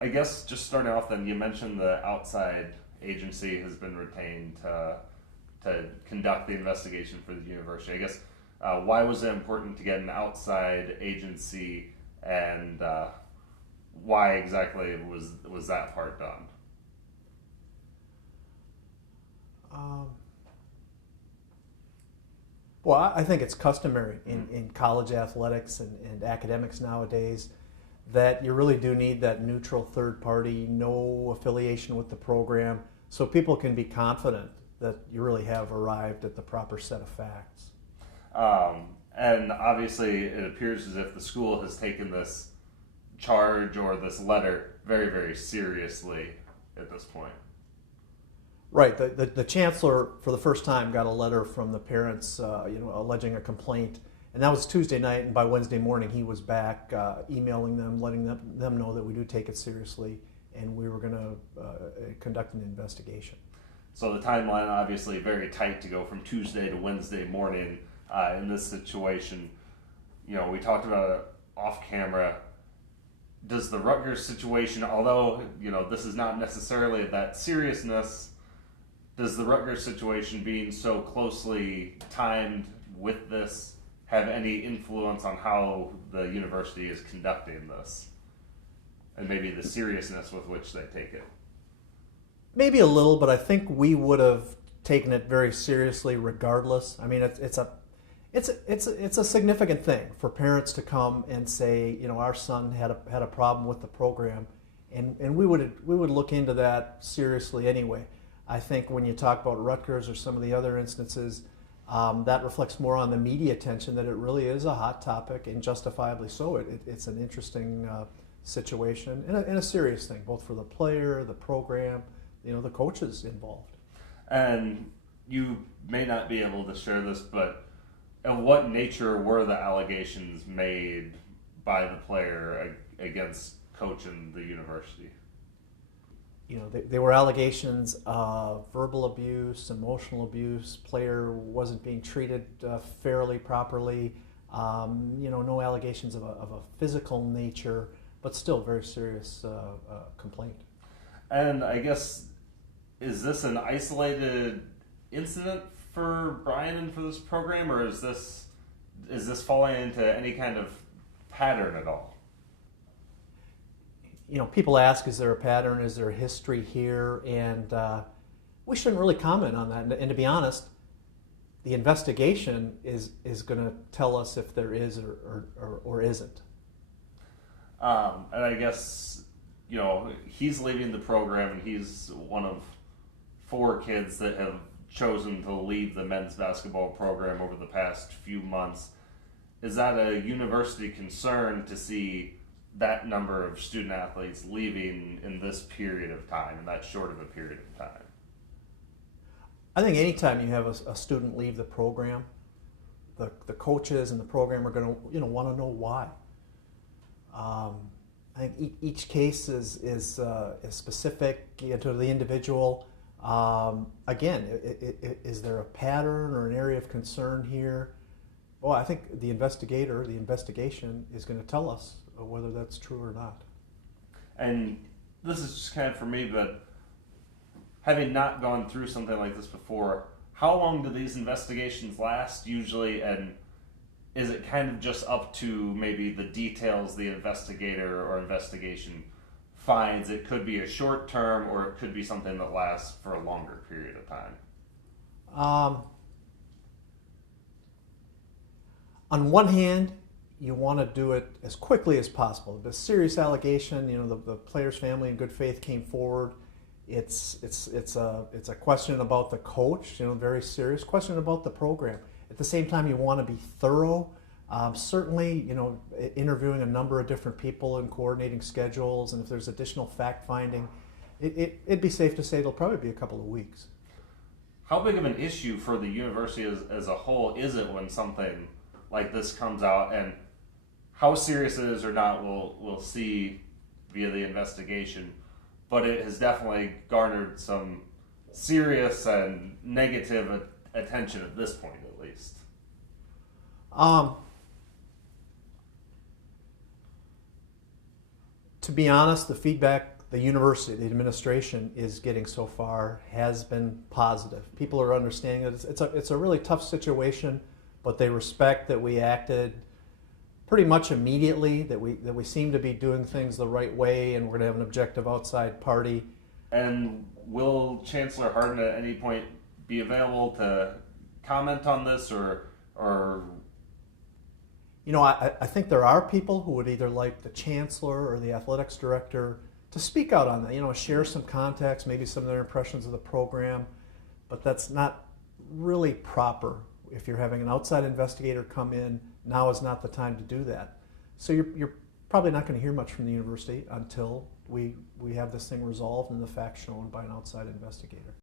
I guess just starting off then, you mentioned the outside agency has been retained to conduct the investigation for the university. I guess why was it important to get an outside agency, and why exactly was that part done? Um, well, I think it's customary in college athletics and academics nowadays that you really do need that neutral third party, no affiliation with the program, so people can be confident that you really have arrived at the proper set of facts. And obviously, it appears as if the school has taken this charge or this letter very, very seriously at this point. Right. The chancellor, for the first time, got a letter from the parents, alleging a complaint, and that was Tuesday night. And by Wednesday morning, he was back, emailing them, letting them know that we do take it seriously, and we were going to conduct an investigation. So the timeline obviously very tight to go from Tuesday to Wednesday morning in this situation. You know, we talked about it off camera. Does the Rutgers situation, although this is not necessarily that seriousness, does the Rutgers situation being so closely timed with this have any influence on how the university is conducting this, and maybe the seriousness with which they take it? Maybe a little, but I think we would have taken it very seriously regardless. I mean, it's a significant thing for parents to come and say, our son had a problem with the program, and we would look into that seriously anyway. I think when you talk about Rutgers or some of the other instances, that reflects more on the media attention, that it really is a hot topic, and justifiably so. It's an interesting situation and a serious thing, both for the player, the program, the coaches involved. And you may not be able to share this, but of what nature were the allegations made by the player against coach and the university? They were allegations of verbal abuse, emotional abuse. Player wasn't being treated fairly, properly. No allegations of a physical nature, but still very serious complaint. And I guess, is this an isolated incident for Brian and for this program, or is this falling into any kind of pattern at all? People ask, is there a pattern? Is there a history here? And we shouldn't really comment on that. And to be honest, the investigation is going to tell us if there is or isn't. And I guess, he's leaving the program, and he's one of 4 kids that have chosen to leave the men's basketball program over the past few months. Is that a university concern to see that number of student athletes leaving in this period of time, in that short of a period of time? I think anytime you have a student leave the program, the coaches and the program are going to want to know why. I think each case is specific to the individual. Again, is there a pattern or an area of concern here? Well, I think the investigation is going to tell us whether that's true or not. And this is just kind of for me, but having not gone through something like this before, how long do these investigations last usually, and is it kind of just up to maybe the details the investigator or investigation finds? It could be a short term, or it could be something that lasts for a longer period of time. On one hand, you want to do it as quickly as possible. The serious allegation, the player's family in good faith came forward. It's a question about the coach, very serious question about the program. At the same time, you want to be thorough. Certainly, interviewing a number of different people and coordinating schedules, and if there's additional fact finding, it'd be safe to say it'll probably be a couple of weeks. How big of an issue for the university as a whole is it when something like this comes out, and how serious it is or not we'll see via the investigation, but it has definitely garnered some serious and negative attention at this point, at least. To to be honest, the feedback the university, the administration is getting so far has been positive. People are understanding that it's a really tough situation, but they respect that we acted pretty much immediately, that we seem to be doing things the right way, and we're going to have an objective outside party. And will Chancellor Hardin at any point be available to comment on this, or you know, I think there are people who would either like the chancellor or the athletics director to speak out on that, you know, share some context, maybe some of their impressions of the program, but that's not really proper. If you're having an outside investigator come in, now is not the time to do that. So you're probably not going to hear much from the university until we have this thing resolved and the facts shown by an outside investigator.